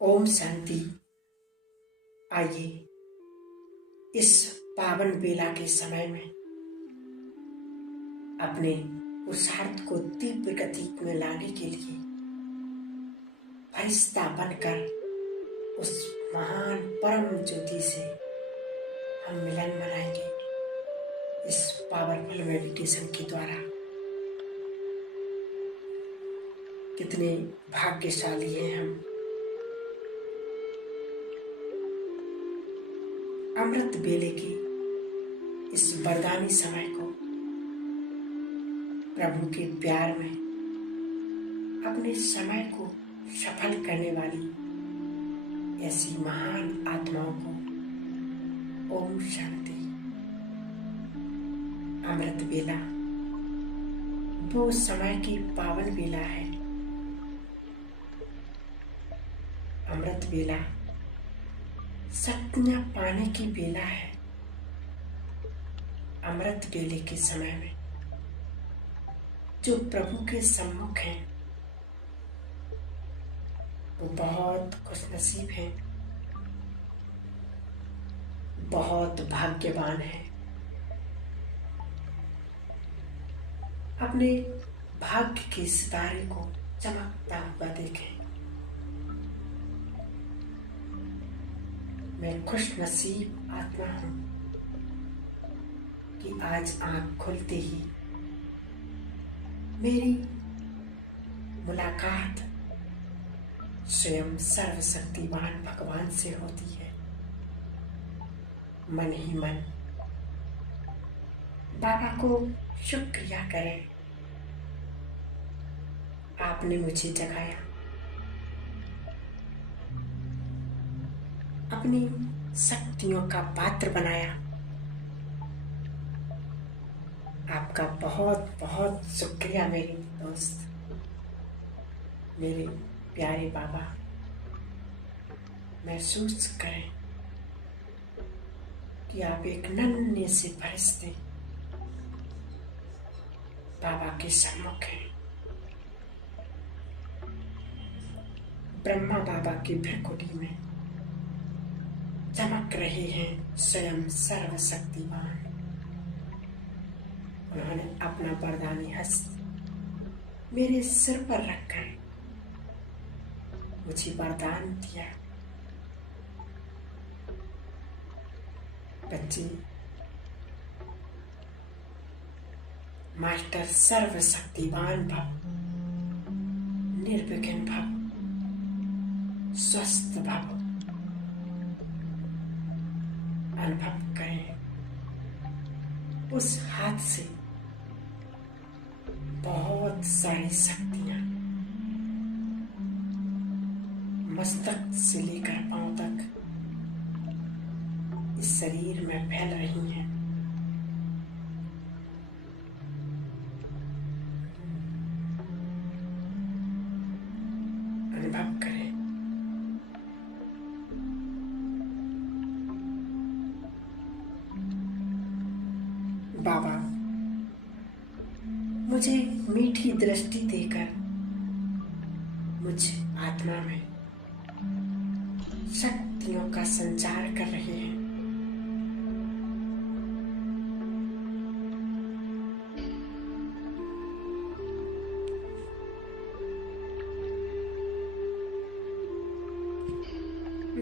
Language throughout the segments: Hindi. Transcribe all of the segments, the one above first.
ओम शांति। आइए इस पावन बेला के समय में अपने पुरुषार्थ को तीव्र गति में लाने के लिए फरिश्ता बनकर उस महान परम ज्योति से हम मिलन मनाएंगे इस पावरफुल मेडिटेशन के द्वारा। कितने भाग्यशाली हैं हम। अमृत बेले के इस वरदानी समय को प्रभु के प्यार में अपने समय को सफल करने वाली ऐसी महान आत्माओं को ओम शांति। अमृत बेला वो समय की पावन बेला है। अमृत बेला शक्तियां पाने की बेला है। अमृत बेले के समय में जो प्रभु के सम्मुख हैं वो बहुत खुशनसीब हैं, बहुत भाग्यवान हैं। अपने भाग्य के सितारे को चमकता हुआ देखें। मैं खुशनसीब आत्मा हूं कि आज आंख खुलते ही मेरी मुलाकात स्वयं सर्वशक्तिमान भगवान से होती है। मन ही मन बाबा को शुक्रिया करें, आपने मुझे जगाया, अपनी शक्तियों का पात्र बनाया। आपका बहुत बहुत शुक्रिया मेरे दोस्त, मेरे प्यारे बाबा। महसूस करें कि आप एक नन्हे से फरिश्ते बाबा के सम्मुख हैं। ब्रह्मा बाबा की भ्रकुटी में चमक रहे हैं स्वयं सर्वशक्तिमान। उन्होंने अपना वरदानी हस्त मेरे सिर पर रखकर मुझे वरदान दिया। बच्चे, मास्टर सर्वशक्तिमान भव, निर्विघ्न भव, स्वस्थ भव। अनुभव करें उस हाथ से बहुत सारी शक्तियां मस्तक से लेकर पांव तक इस शरीर में फैल रही हैं। अनुभव करें बाबा मुझे मीठी दृष्टि देकर मुझ आत्मा में शक्तियों का संचार कर रहे हैं।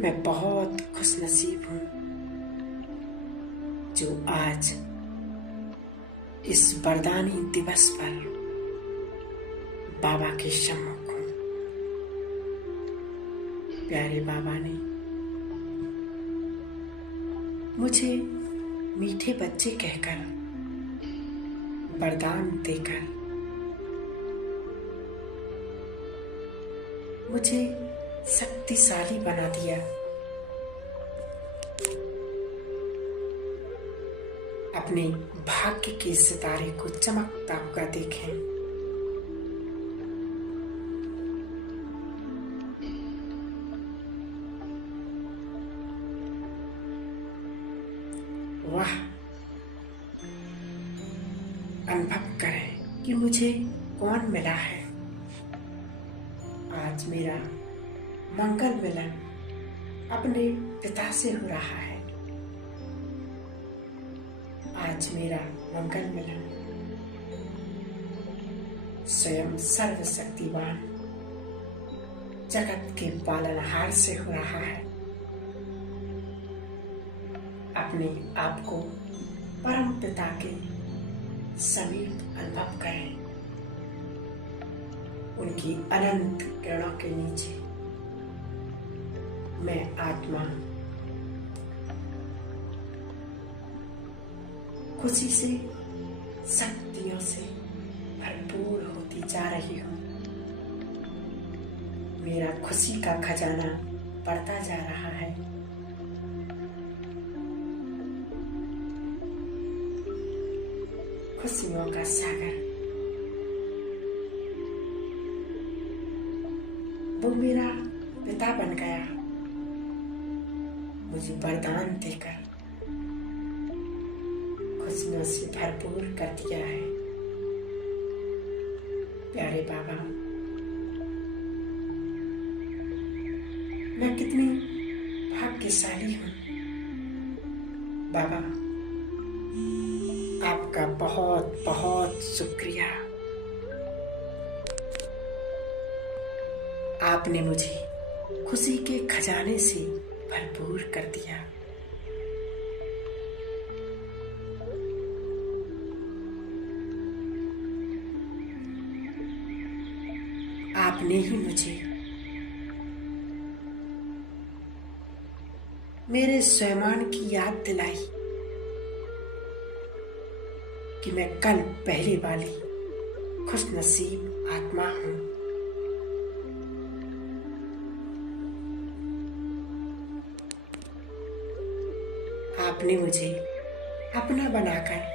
मैं बहुत खुशनसीब हूं जो आज इस वरदानी दिवस पर बाबा के सम्मुख हूं। प्यारे बाबा ने मुझे मीठे बच्चे कहकर वरदान देकर मुझे शक्तिशाली बना दिया। अपने भाग्य के सितारे को चमकता हुआ देखें। वाह, अनुभव करें कि मुझे कौन मिला है। आज मेरा मंगल मिलन अपने पिता से हो रहा है। आज मेरा मंगल मिलन स्वयं सर्वशक्तिवान जगत के पालनहार से हो रहा है। अपने आप को परम पिता के समीप अनुभव करें। उनकी अनंत किरणों के नीचे मैं आत्मा खुशी से, शक्तियों से भरपूर होती जा रही हूँ। मेरा खुशी का खजाना बढ़ता जा रहा है। खुशियों का सागर वो मेरा पिता बन गया, मुझे वरदान देकर खुशियों से भरपूर कर दिया है। प्यारे बाबा, मैं कितनी भाग्यशाली हूँ। बाबा, आपका बहुत बहुत शुक्रिया। आपने मुझे खुशी के खजाने से भरपूर कर दिया। आपने ही मुझे मेरे स्वयं की याद दिलाई कि मैं कल पहले वाली खुशनसीब आत्मा हूँ। आपने मुझे अपना बनाकर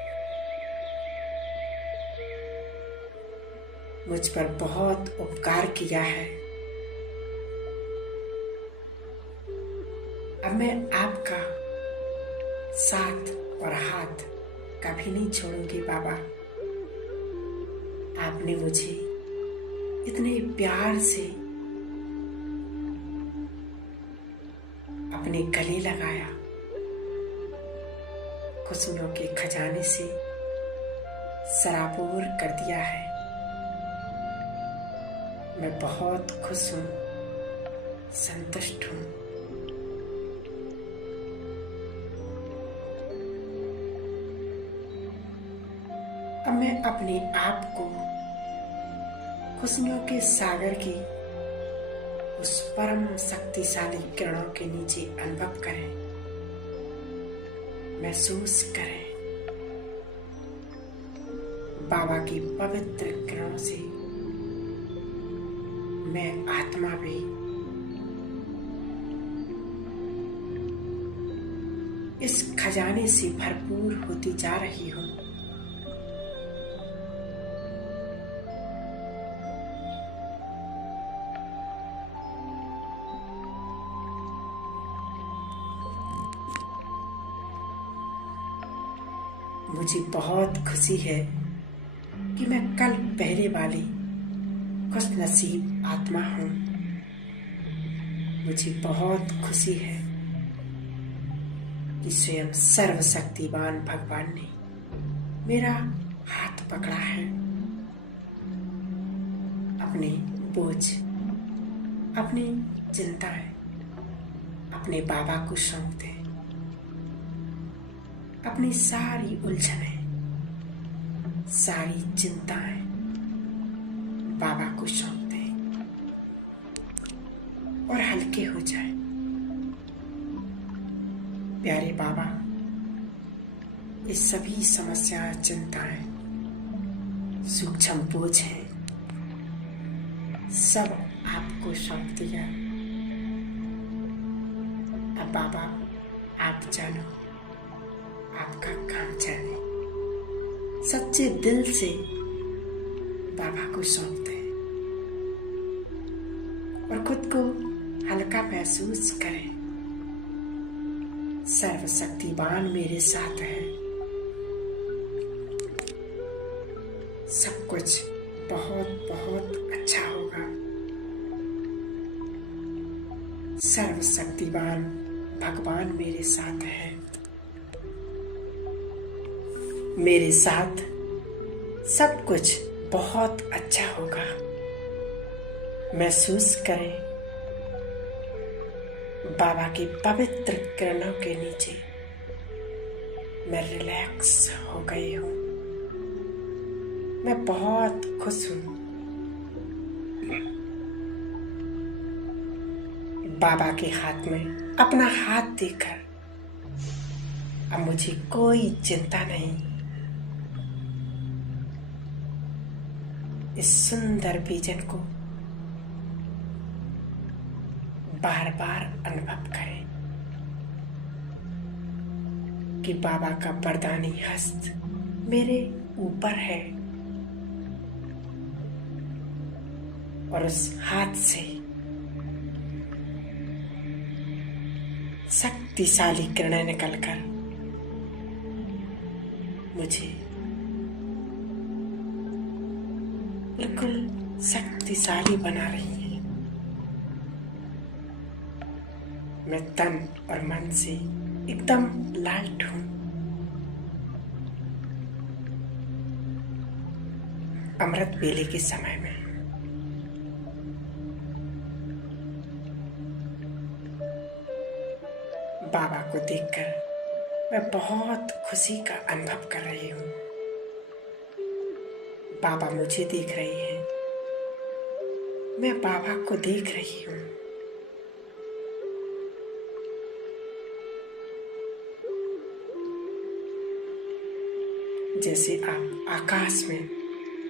मुझ पर बहुत उपकार किया है। अब मैं आपका साथ और हाथ कभी नहीं छोड़ूंगी बाबा। आपने मुझे इतने प्यार से अपने गले लगाया, खुशियों के खजाने से सराबोर कर दिया है। मैं बहुत खुश हूँ, संतुष्ट हूँ। अब मैं अपने आप को खुशियों के सागर की उस परम शक्तिशाली किरणों के नीचे अनुभव करें, महसूस करें। बाबा की पवित्र किरणों से मैं आत्मा भी इस खजाने से भरपूर होती जा रही हूँ। मुझे बहुत खुशी है कि मैं कल पहले वाली खुशनसीब आत्मा हूँ। मुझे बहुत खुशी है कि स्वयं सर्वशक्तिवान भगवान ने मेरा हाथ पकड़ा है। अपने बोझ, अपनी चिंताएं अपने बाबा को सौंप दें। अपनी सारी उलझनें, सारी चिंताएं बाबा को सौंप दें और हल्के हो जाए। प्यारे बाबा, ये सभी समस्याएं, चिंताएं, सूक्ष्म बोझ हैं, सब आपको सौंप दिया। अब बाबा, आप जानो, आपका काम जाने। सच्चे दिल से बाबा को सौंप दें और खुद को हल्का महसूस करें। सर्वशक्तिवान मेरे साथ है। सब कुछ बहुत बहुत अच्छा होगा। सर्वशक्तिवान भगवान मेरे साथ है। मेरे साथ सब कुछ बहुत अच्छा होगा। महसूस करें, बाबा की पवित्र किरणों के नीचे मैं रिलैक्स हो गई हूँ। मैं बहुत खुश हूँ। बाबा के हाथ में अपना हाथ देकर अब मुझे कोई चिंता नहीं। इस सुंदर विजन को बार बार अनुभव करें कि बाबा का वरदानी हस्त मेरे ऊपर है और उस हाथ से शक्तिशाली किरणें निकलकर मुझे बिल्कुल शक्तिशाली बना रही है। मैं तन और मन से एकदम लाइट हूं। अमृत वेले के समय में बाबा को देखकर मैं बहुत खुशी का अनुभव कर रही हूँ। बाबा मुझे देख रहे हैं, मैं बाबा को देख रही हूँ। जैसे आप आकाश में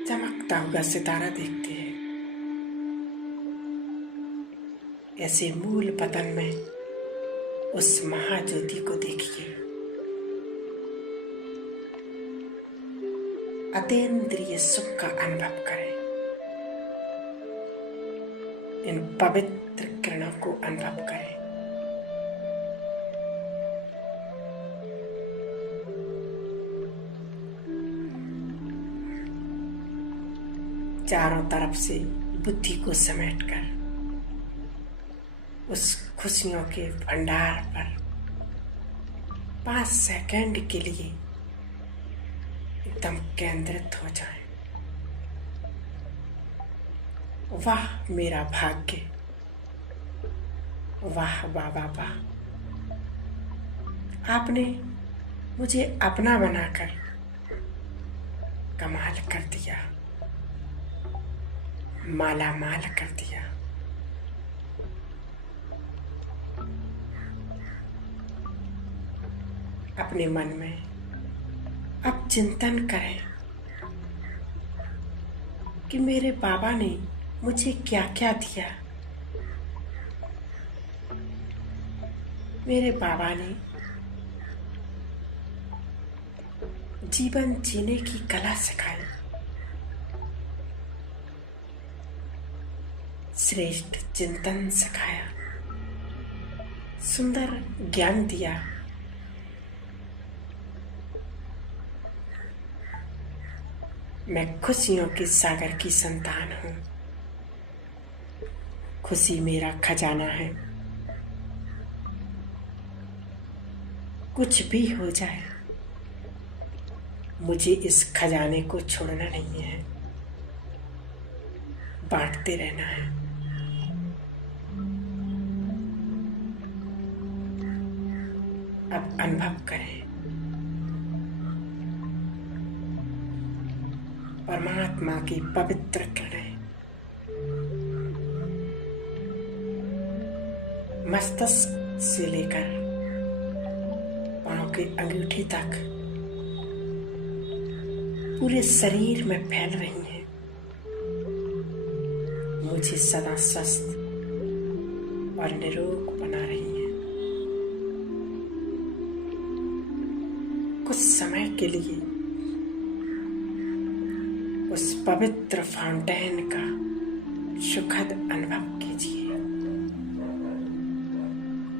चमकता हुआ सितारा देखते हैं, ऐसे मूल पतन में उस महाज्योति को देखिए। अतीन्द्रिय सुख का अनुभव करें। इन पवित्र किरणों को अनुभव करें। चारों तरफ से बुद्धि को समेटकर उस खुशियों के भंडार पर 5 सेकंड के लिए एकदम केंद्रित हो जाएं। वाह मेरा भाग्य, वाह बाबा वाह, आपने मुझे अपना बनाकर कमाल कर दिया, माला माल कर दिया। अपने मन में अब चिंतन करें कि मेरे बाबा ने मुझे क्या क्या दिया। मेरे बाबा ने जीवन जीने की कला सिखाई, श्रेष्ठ चिंतन सिखाया, सुंदर ज्ञान दिया। मैं खुशियों के सागर की संतान हूँ। खुशी मेरा खजाना है। कुछ भी हो जाए, मुझे इस खजाने को छोड़ना नहीं है, बांटते रहना है। अब अनुभव करें, परमात्मा की पवित्र किरणें मस्तिष्क से लेकर पांव के अंगूठे तक पूरे शरीर में फैल रही हैं। मुझे सदा स्वस्थ और निरोग बना रही हैं। कुछ समय के लिए उस पवित्र फाउंटेन का सुखद अनुभव कीजिए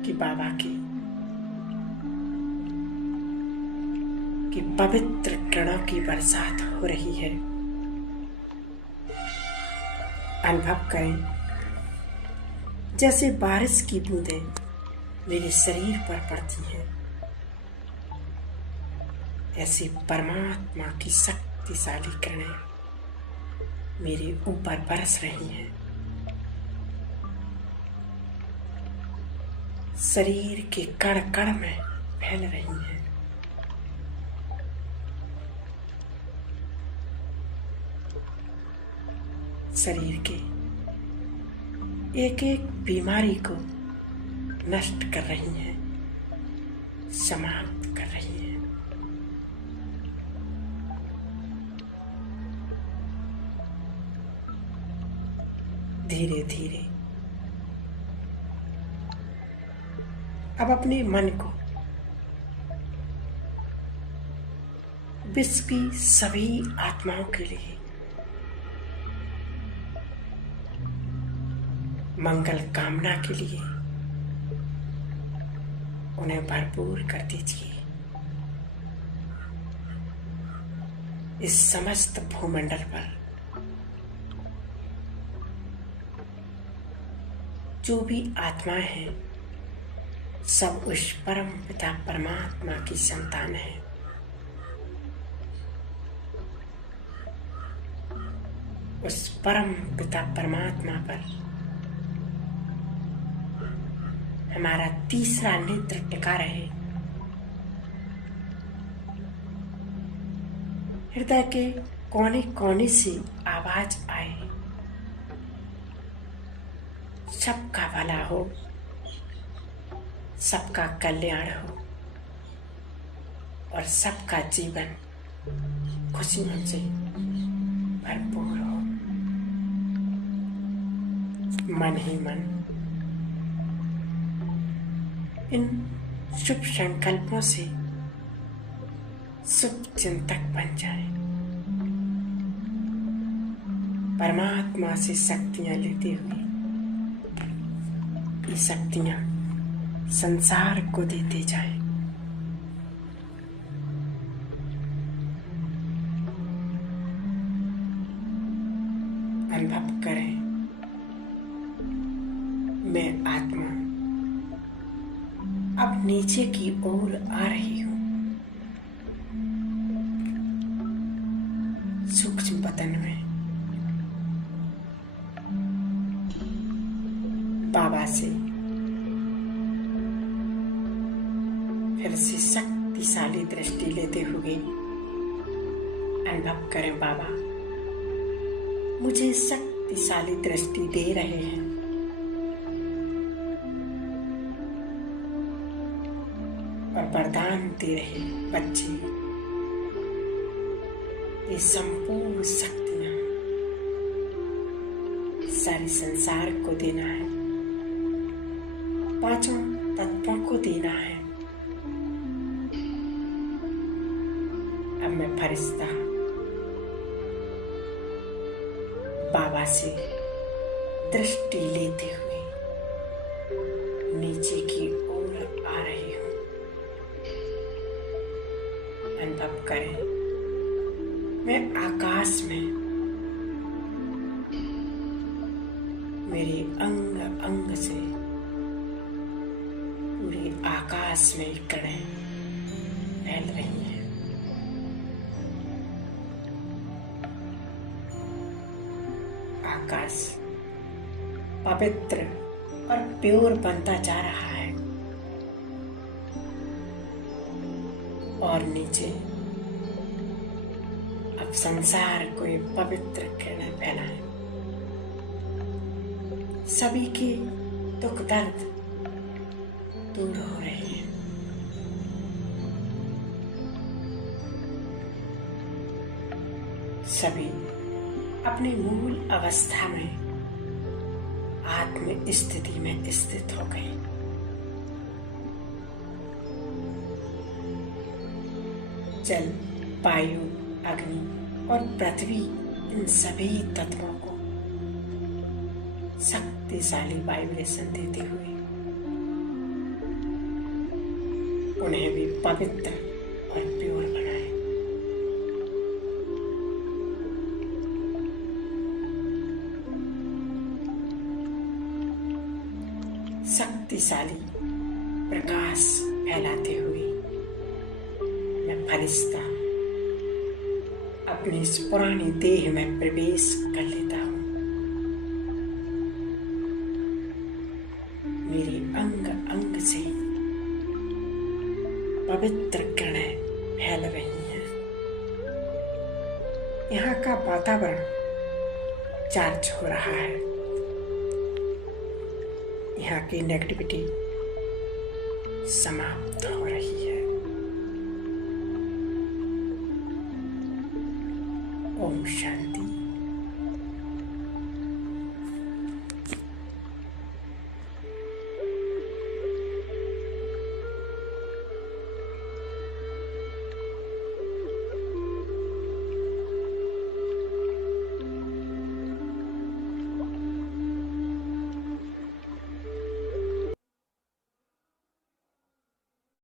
कि बाबा की पवित्र किरणों की बरसात हो रही है। अनुभव करें जैसे बारिश की बूंदें मेरे शरीर पर पड़ती हैं, ऐसे परमात्मा की शक्तिशाली किरणें मेरे ऊपर बरस रही हैं। शरीर के कण कण में फैल रही हैं। शरीर के एक एक बीमारी को नष्ट कर रही हैं, समाप्त कर रही हैं। धीरे धीरे अब अपने मन को विश्व की सभी आत्माओं के लिए मंगल कामना के लिए उन्हें भरपूर कर दीजिए। इस समस्त भूमंडल पर जो भी आत्माएं हैं, सब उस परम पिता परमात्मा की संतान है। उस परम पिता परमात्मा पर हमारा तीसरा नेत्र टिका रहे। हृदय के कोने कोने से आवाज आए, सबका भला हो, सबका कल्याण हो और सबका जीवन खुशियों से भरपूर हो। मन ही मन इन शुभ संकल्पों से शुभ चिंतक बन जाए। परमात्मा से शक्तियां लेते हुए ये शक्तियां संसार को देते जाए। अनुभव करें, मैं आत्मा अब नीचे की ओर आ रही हूं। सूक्ष्म बदन में बाबा से फिर से शक्तिशाली दृष्टि लेते हुए अनुभव करें, बाबा मुझे शक्तिशाली दृष्टि दे रहे हैं। और वरदान दे रहे बच्चे, ये संपूर्ण शक्तियां सारे संसार को देना है, पांचों तत्वों को देना है। अब मैं फरिश्ता बाबा से दृष्टि लेते हुए नीचे की ओर आ रही हूं। अनुभव करें, मैं आकाश में मेरे अंग अंग से पूरे आकाश में किरणें फैल रही हैं। आकाश पवित्र और प्योर बनता जा रहा है और नीचे अब संसार को एक पवित्र किरण फैलाए। सभी के दुख दर्द दूर हो रहे हैं। सभी अपनी मूल अवस्था में आत्म स्थिति में स्थित हो गए। जल, वायु, अग्नि और पृथ्वी, इन सभी तत्वों को शक्तिशाली वाइब्रेशन देते हुए उन्हें भी पवित्र और प्योर बनाए। शक्तिशाली प्रकाश फैलाते हुए मैं फरिश्ता अपनी इस पुरानी देह में प्रवेश कर लेता हूँ। मेरे अंग अंग से पवित्र किरणें फैल रही हैं। यहाँ का वातावरण चार्ज हो रहा है। यहाँ की नेगेटिविटी समाप्त हो रही है। ओम शांति।